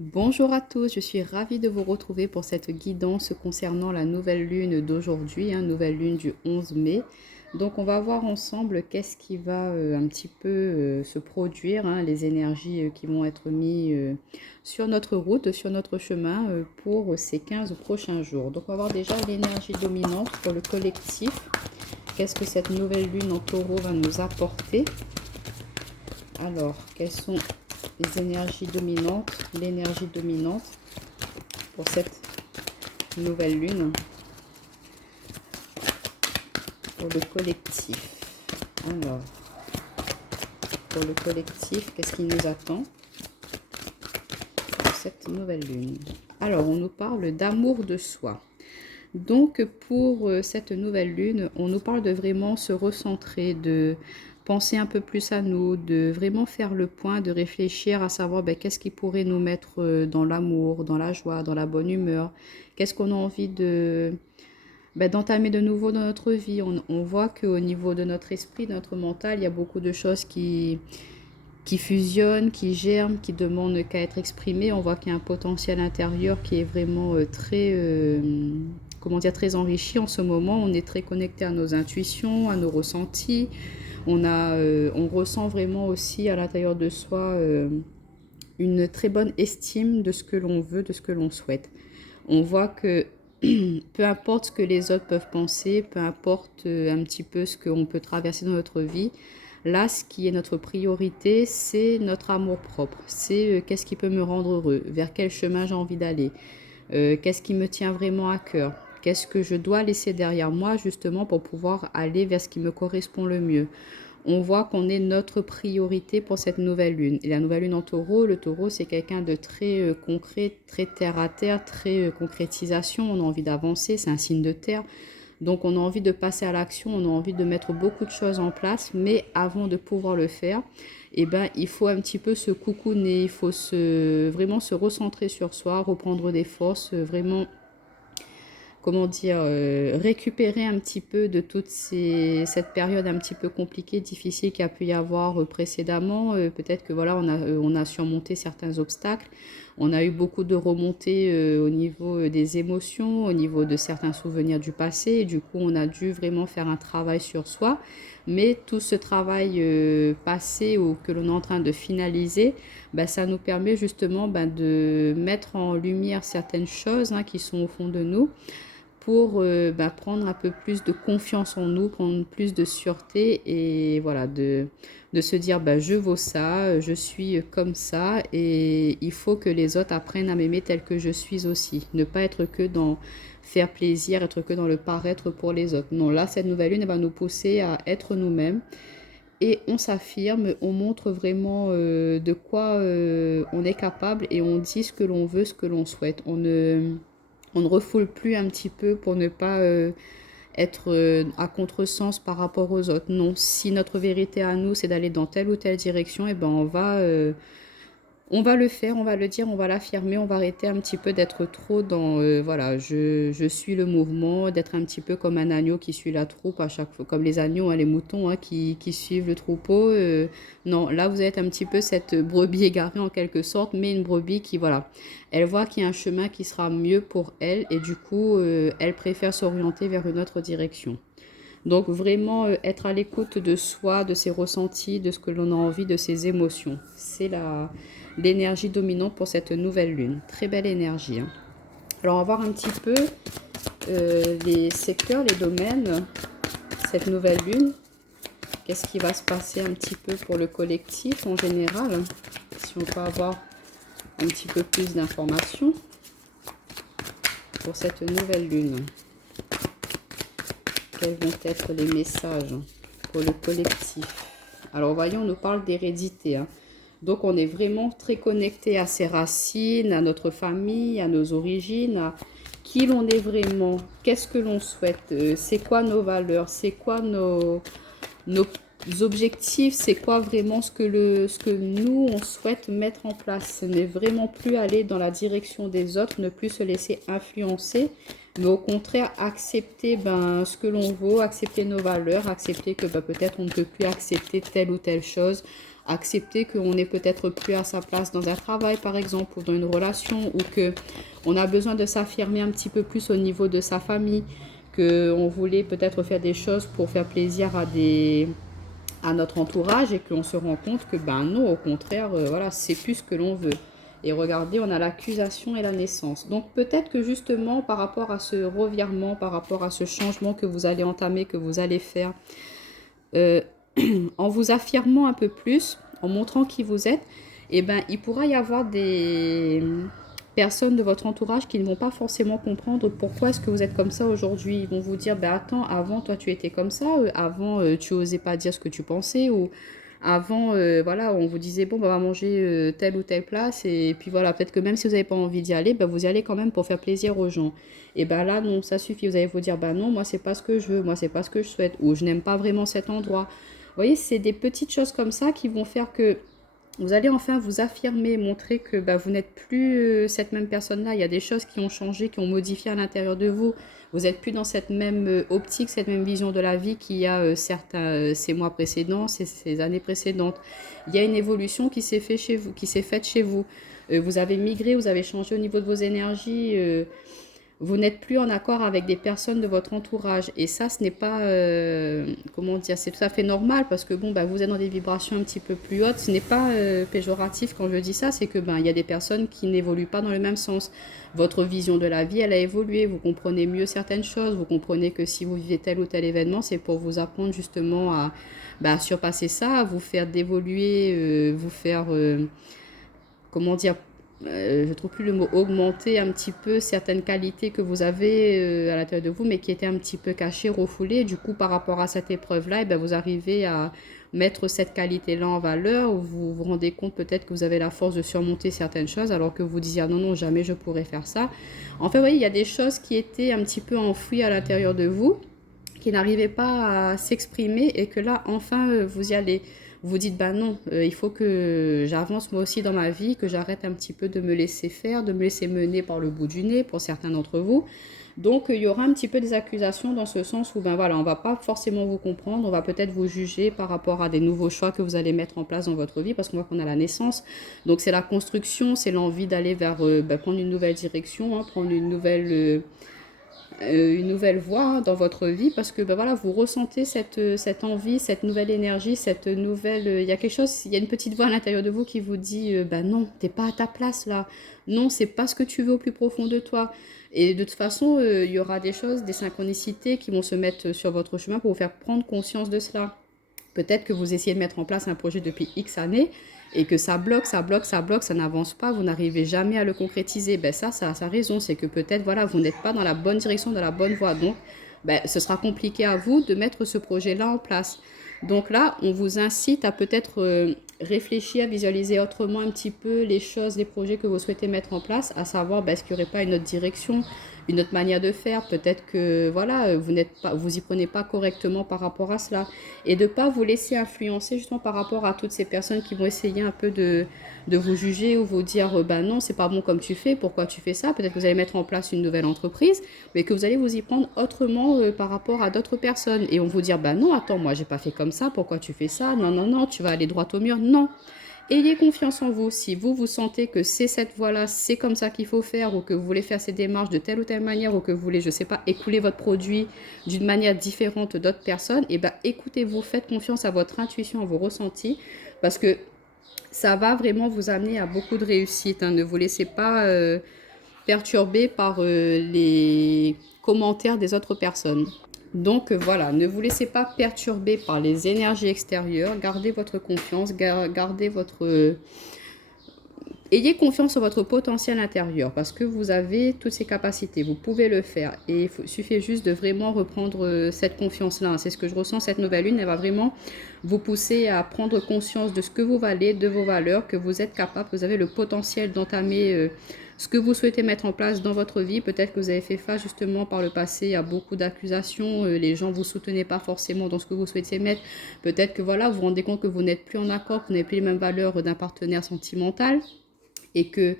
Bonjour à tous, je suis ravie de vous retrouver pour cette guidance concernant la nouvelle lune d'aujourd'hui, nouvelle lune du 11 mai. Donc on va voir ensemble qu'est-ce qui va un petit peu se produire, les énergies qui vont être mises sur notre route, sur notre chemin pour ces 15 prochains jours. Donc on va voir déjà l'énergie dominante pour le collectif. Qu'est-ce que cette nouvelle lune en taureau va nous apporter? Alors, quelles sont les énergies dominantes, l'énergie dominante pour cette nouvelle lune, pour le collectif? Alors, pour le collectif, qu'est-ce qui nous attend pour cette nouvelle lune? Alors, on nous parle d'amour de soi. Donc, pour cette nouvelle lune, on nous parle de vraiment se recentrer, de penser un peu plus à nous, de vraiment faire le point, de réfléchir à savoir qu'est-ce qui pourrait nous mettre dans l'amour, dans la joie, dans la bonne humeur. Qu'est-ce qu'on a envie d'entamer de nouveau dans notre vie. On voit qu'au niveau de notre esprit, de notre mental, il y a beaucoup de choses qui fusionnent, qui germent, qui demandent qu'à être exprimées. On voit qu'il y a un potentiel intérieur qui est vraiment très enrichi en ce moment. On est très connecté à nos intuitions, à nos ressentis. On ressent vraiment aussi à l'intérieur de soi une très bonne estime de ce que l'on veut, de ce que l'on souhaite. On voit que peu importe ce que les autres peuvent penser, peu importe un petit peu ce qu'on peut traverser dans notre vie, là, ce qui est notre priorité, c'est notre amour propre. C'est qu'est-ce qui peut me rendre heureux, vers quel chemin j'ai envie d'aller, qu'est-ce qui me tient vraiment à cœur, qu'est-ce que je dois laisser derrière moi justement pour pouvoir aller vers ce qui me correspond le mieux. On voit qu'on est notre priorité pour cette nouvelle lune. Et la nouvelle lune en taureau, le taureau, c'est quelqu'un de très concret, très terre à terre, très concrétisation. On a envie d'avancer, c'est un signe de terre. Donc on a envie de passer à l'action, on a envie de mettre beaucoup de choses en place, mais avant de pouvoir le faire, il faut un petit peu se coucouner, il faut vraiment se recentrer sur soi, reprendre des forces, vraiment récupérer un petit peu de cette période un petit peu compliquée, difficile qu'il y a pu y avoir précédemment. Peut-être que voilà, on a surmonté certains obstacles. On a eu beaucoup de remontées au niveau des émotions, au niveau de certains souvenirs du passé. Et du coup, on a dû vraiment faire un travail sur soi. Mais tout ce travail passé ou que l'on est en train de finaliser, ça nous permet justement de mettre en lumière certaines choses qui sont au fond de nous pour prendre un peu plus de confiance en nous, prendre plus de sûreté et voilà, de se dire je vaux ça, je suis comme ça et il faut que les autres apprennent à m'aimer tel que je suis aussi. Ne pas être que dans faire plaisir, être que dans le paraître pour les autres. Non, là, cette nouvelle lune, elle va nous pousser à être nous-mêmes et on s'affirme, on montre vraiment de quoi on est capable et on dit ce que l'on veut, ce que l'on souhaite. On ne refoule plus un petit peu pour ne pas être à contresens par rapport aux autres. Non, si notre vérité à nous, c'est d'aller dans telle ou telle direction, on va le faire, on va le dire, on va l'affirmer, on va arrêter un petit peu d'être trop dans, voilà, je suis le mouvement, d'être un petit peu comme un agneau qui suit la troupe à chaque fois, comme les agneaux, les moutons qui suivent le troupeau. Non, là, vous êtes un petit peu cette brebis égarée en quelque sorte, mais une brebis qui, voilà, elle voit qu'il y a un chemin qui sera mieux pour elle et du coup, elle préfère s'orienter vers une autre direction. Donc vraiment être à l'écoute de soi, de ses ressentis, de ce que l'on a envie, de ses émotions. C'est l'énergie dominante pour cette nouvelle lune. Très belle énergie. Alors on va voir un petit peu les secteurs, les domaines, cette nouvelle lune. Qu'est-ce qui va se passer un petit peu pour le collectif en général? Si on peut avoir un petit peu plus d'informations pour cette nouvelle lune. Quels vont être les messages pour le collectif? Alors voyons, on nous parle d'hérédité. Donc on est vraiment très connecté à ses racines, à notre famille, à nos origines, à qui l'on est vraiment, qu'est-ce que l'on souhaite, c'est quoi nos valeurs, c'est quoi nos objectifs, c'est quoi vraiment ce que nous on souhaite mettre en place. Ne vraiment plus aller dans la direction des autres, ne plus se laisser influencer, mais au contraire accepter ce que l'on vaut, accepter nos valeurs, accepter que peut-être on ne peut plus accepter telle ou telle chose, accepter qu'on n'est peut-être plus à sa place dans un travail, par exemple, ou dans une relation, ou que on a besoin de s'affirmer un petit peu plus au niveau de sa famille, qu'on voulait peut-être faire des choses pour faire plaisir à notre entourage et qu'on se rend compte que ben non, au contraire, voilà, c'est plus ce que l'on veut. Et regardez, on a l'accusation et la naissance. Donc peut-être que justement par rapport à ce revirement, par rapport à ce changement que vous allez entamer, que vous allez faire, euh, en vous affirmant un peu plus, en montrant qui vous êtes, eh ben, il pourra y avoir des personnes de votre entourage qui ne vont pas forcément comprendre pourquoi est-ce que vous êtes comme ça aujourd'hui. Ils vont vous dire, ben attends, avant toi tu étais comme ça, avant tu osais pas dire ce que tu pensais, ou avant, voilà, on vous disait, bon, ben, on va manger telle ou telle place, et puis voilà, peut-être que même si vous n'avez pas envie d'y aller, ben, vous y allez quand même pour faire plaisir aux gens. Et ben là, non, ça suffit, vous allez vous dire, ben non, moi c'est pas ce que je veux, moi c'est pas ce que je souhaite, ou je n'aime pas vraiment cet endroit. Vous voyez, c'est des petites choses comme ça qui vont faire que vous allez enfin vous affirmer, montrer que bah, vous n'êtes plus cette même personne-là. Il y a des choses qui ont changé, qui ont modifié à l'intérieur de vous. Vous n'êtes plus dans cette même optique, cette même vision de la vie qu'il y a ces mois précédents, ces années précédentes. Il y a une évolution qui s'est faite chez vous, qui s'est faite chez vous. Vous avez migré, vous avez changé au niveau de vos énergies. Vous n'êtes plus en accord avec des personnes de votre entourage. Et ça, ce n'est pas, comment dire, c'est tout à fait normal parce que bon, bah, vous êtes dans des vibrations un petit peu plus hautes. Ce n'est pas péjoratif quand je dis ça, c'est que ben, il y a des personnes qui n'évoluent pas dans le même sens. Votre vision de la vie, elle a évolué. Vous comprenez mieux certaines choses. Vous comprenez que si vous vivez tel ou tel événement, c'est pour vous apprendre justement à bah, surpasser ça, à vous faire d'évoluer, vous faire, comment dire, je trouve plus le mot, augmenter un petit peu certaines qualités que vous avez à l'intérieur de vous, mais qui étaient un petit peu cachées, refoulées. Du coup, par rapport à cette épreuve-là, eh ben, vous arrivez à mettre cette qualité-là en valeur, ou vous vous rendez compte peut-être que vous avez la force de surmonter certaines choses, alors que vous disiez, ah non, non, jamais je pourrais faire ça. En fait, vous voyez, il y a des choses qui étaient un petit peu enfouies à l'intérieur de vous, qui n'arrivaient pas à s'exprimer, et que là, enfin, vous y allez. Vous dites, bah non, il faut que j'avance moi aussi dans ma vie, que j'arrête un petit peu de me laisser faire, de me laisser mener par le bout du nez pour certains d'entre vous. Donc, il y aura un petit peu des accusations dans ce sens où, ben voilà, on va pas forcément vous comprendre, on va peut-être vous juger par rapport à des nouveaux choix que vous allez mettre en place dans votre vie, parce qu'on voit qu'on a la naissance. Donc, c'est la construction, c'est l'envie d'aller vers, prendre une nouvelle direction, hein, prendre une nouvelle voie hein, dans votre vie parce que ben voilà, vous ressentez cette envie, cette nouvelle énergie, cette nouvelle... Il y a quelque chose, il y a une petite voix à l'intérieur de vous qui vous dit ben non, t'es pas à ta place là. Non, c'est pas ce que tu veux au plus profond de toi. Et de toute façon, il y aura des choses, des synchronicités qui vont se mettre sur votre chemin pour vous faire prendre conscience de cela. Peut-être que vous essayez de mettre en place un projet depuis X années et que ça bloque, ça bloque, ça bloque, ça n'avance pas, vous n'arrivez jamais à le concrétiser. Ben ça a sa raison, c'est que peut-être voilà, vous n'êtes pas dans la bonne direction, dans la bonne voie. Donc, ben, ce sera compliqué à vous de mettre ce projet-là en place. Donc là, on vous incite à peut-être réfléchir, visualiser autrement un petit peu les choses, les projets que vous souhaitez mettre en place, à savoir ben, est-ce qu'il n'y aurait pas une autre direction, une autre manière de faire. Peut-être que voilà, vous y prenez pas correctement par rapport à cela. Et de ne pas vous laisser influencer justement par rapport à toutes ces personnes qui vont essayer un peu de vous juger ou vous dire ben non, c'est pas bon comme tu fais, pourquoi tu fais ça. Peut-être que vous allez mettre en place une nouvelle entreprise, mais que vous allez vous y prendre autrement par rapport à d'autres personnes. Et on vous dire ben non, attends, moi j'ai pas fait comme ça, pourquoi tu fais ça? Non, non, non, tu vas aller droit au mur. Non. Ayez confiance en vous. Si vous, vous sentez que c'est cette voie-là, c'est comme ça qu'il faut faire, ou que vous voulez faire ces démarches de telle ou telle manière, ou que vous voulez, je ne sais pas, écouler votre produit d'une manière différente d'autres personnes, et ben écoutez-vous, faites confiance à votre intuition, à vos ressentis, parce que ça va vraiment vous amener à beaucoup de réussite. Hein. Ne vous laissez pas perturber par les commentaires des autres personnes. Donc voilà, ne vous laissez pas perturber par les énergies extérieures, gardez votre confiance, gardez votre... ayez confiance en votre potentiel intérieur parce que vous avez toutes ces capacités, vous pouvez le faire et il suffit juste de vraiment reprendre cette confiance-là. C'est ce que je ressens, cette nouvelle lune, elle va vraiment vous pousser à prendre conscience de ce que vous valez, de vos valeurs, que vous êtes capable, vous avez le potentiel d'entamer ce que vous souhaitez mettre en place dans votre vie. Peut-être que vous avez fait face justement par le passé à beaucoup d'accusations, les gens ne vous soutenaient pas forcément dans ce que vous souhaitiez mettre. Peut-être que voilà, vous vous rendez compte que vous n'êtes plus en accord, que vous n'avez plus les mêmes valeurs d'un partenaire sentimental et que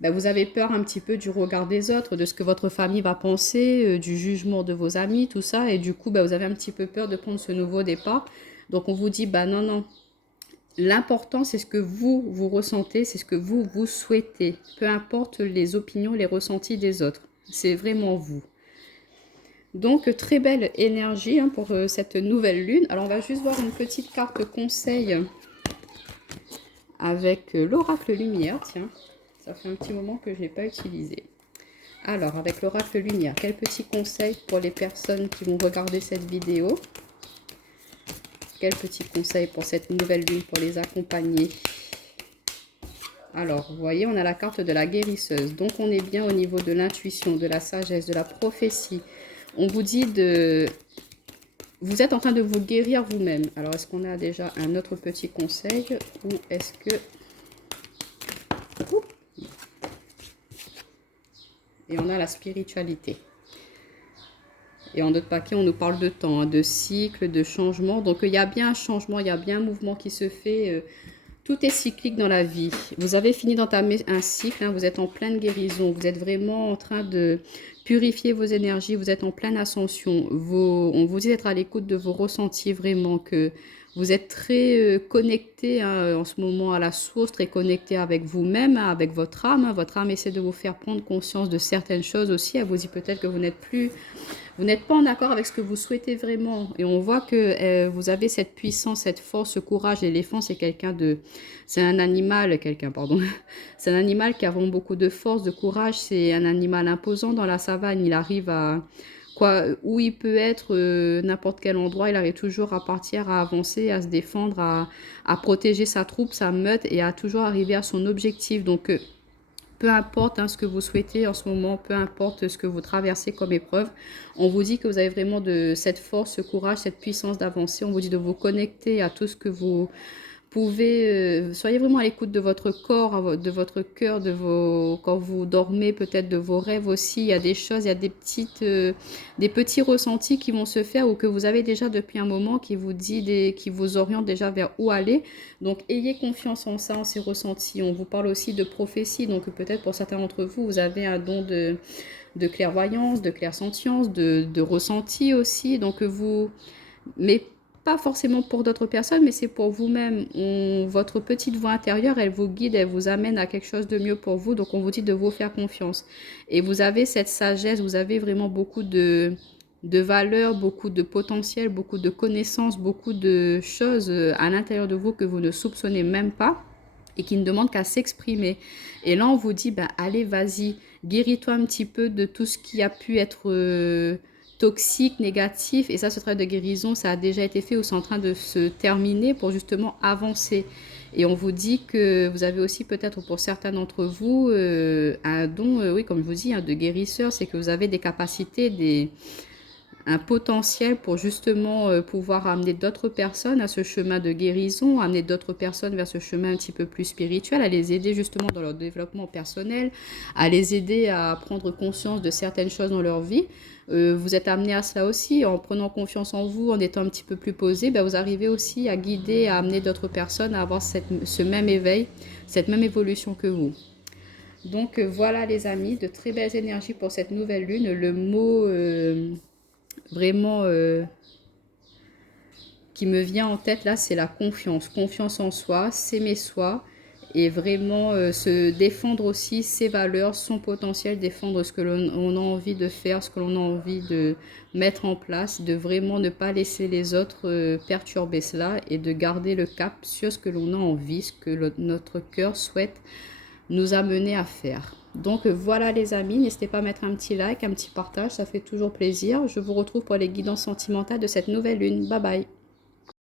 ben, vous avez peur un petit peu du regard des autres, de ce que votre famille va penser, du jugement de vos amis, tout ça. Et du coup, ben, vous avez un petit peu peur de prendre ce nouveau départ. Donc on vous dit, ben non, non, l'important, c'est ce que vous ressentez, c'est ce que vous souhaitez. Peu importe les opinions, les ressentis des autres. C'est vraiment vous. Donc, très belle énergie hein, pour cette nouvelle lune. Alors, on va juste voir une petite carte conseil avec l'oracle lumière. Tiens, ça fait un petit moment que je n'ai pas utilisé. Alors, avec l'oracle lumière, quel petit conseil pour les personnes qui vont regarder cette vidéo? Quel petit conseil pour cette nouvelle lune, pour les accompagner? Alors, vous voyez, on a la carte de la guérisseuse. Donc, on est bien au niveau de l'intuition, de la sagesse, de la prophétie. On vous dit de... Vous êtes en train de vous guérir vous-même. Alors, est-ce qu'on a déjà un autre petit conseil? Ou est-ce que... Et on a la spiritualité. Et en d'autres paquets, on nous parle de temps, hein, de cycle, de changement. Donc, il y a bien un changement, il y a bien un mouvement qui se fait. Tout est cyclique dans la vie. Vous avez fini d'entamer un cycle, hein, vous êtes en pleine guérison. Vous êtes vraiment en train de purifier vos énergies. Vous êtes en pleine ascension. On vous dit d'être à l'écoute de vos ressentis, vraiment que vous êtes très connecté hein, en ce moment à la source, très connecté avec vous-même, hein, avec votre âme. Hein. Votre âme essaie de vous faire prendre conscience de certaines choses aussi. Elle vous dit peut-être que vous n'êtes pas en accord avec ce que vous souhaitez vraiment. Et on voit que vous avez cette puissance, cette force, ce courage. L'éléphant, c'est c'est un animal, pardon. C'est un animal qui a vraiment beaucoup de force, de courage. C'est un animal imposant dans la savane. Il arrive à... où il peut être, n'importe quel endroit, il arrive toujours à partir, à avancer, à se défendre, à protéger sa troupe, sa meute et à toujours arriver à son objectif. Donc, peu importe hein, ce que vous souhaitez en ce moment, peu importe ce que vous traversez comme épreuve, on vous dit que vous avez vraiment cette force, ce courage, cette puissance d'avancer. On vous dit de vous connecter à tout ce que vous pouvez. Soyez vraiment à l'écoute de votre corps, de votre cœur, quand vous dormez, peut-être de vos rêves aussi. Il y a des choses, il y a des petits ressentis qui vont se faire ou que vous avez déjà depuis un moment qui vous orientent déjà vers où aller. Donc, ayez confiance en ça, en ces ressentis. On vous parle aussi de prophétie. Donc, peut-être pour certains d'entre vous, vous avez un don de clairvoyance, de clairsentience, de ressenti aussi. Donc, mais pas forcément pour d'autres personnes, mais c'est pour vous-même. Votre petite voix intérieure, elle vous guide, elle vous amène à quelque chose de mieux pour vous. Donc, on vous dit de vous faire confiance. Et vous avez cette sagesse, vous avez vraiment beaucoup de valeurs, beaucoup de potentiel, beaucoup de connaissances, beaucoup de choses à l'intérieur de vous que vous ne soupçonnez même pas et qui ne demandent qu'à s'exprimer. Et là, on vous dit, ben, allez, vas-y, guéris-toi un petit peu de tout ce qui a pu être toxique, négatif. Et ça, ce travail de guérison, ça a déjà été fait ou c'est en train de se terminer pour justement avancer. Et on vous dit que vous avez aussi peut-être pour certains d'entre vous un don, oui, comme je vous dis, hein, de guérisseur. C'est que vous avez des capacités, un potentiel pour justement pouvoir amener d'autres personnes à ce chemin de guérison, amener d'autres personnes vers ce chemin un petit peu plus spirituel, à les aider justement dans leur développement personnel, à les aider à prendre conscience de certaines choses dans leur vie. Vous êtes amené à cela aussi, en prenant confiance en vous, en étant un petit peu plus posé, ben vous arrivez aussi à guider, à amener d'autres personnes à avoir ce même éveil, cette même évolution que vous. Donc voilà les amis, de très belles énergies pour cette nouvelle lune. Le mot... vraiment qui me vient en tête là, c'est la confiance. Confiance en soi, s'aimer soi et vraiment se défendre aussi ses valeurs, son potentiel, défendre ce que l'on a envie de faire, ce que l'on a envie de mettre en place, de vraiment ne pas laisser les autres perturber cela et de garder le cap sur ce que l'on a envie, ce que notre cœur souhaite nous amener à faire. Donc voilà les amis, n'hésitez pas à mettre un petit like, un petit partage, ça fait toujours plaisir. Je vous retrouve pour les guidances sentimentales de cette nouvelle lune. Bye bye.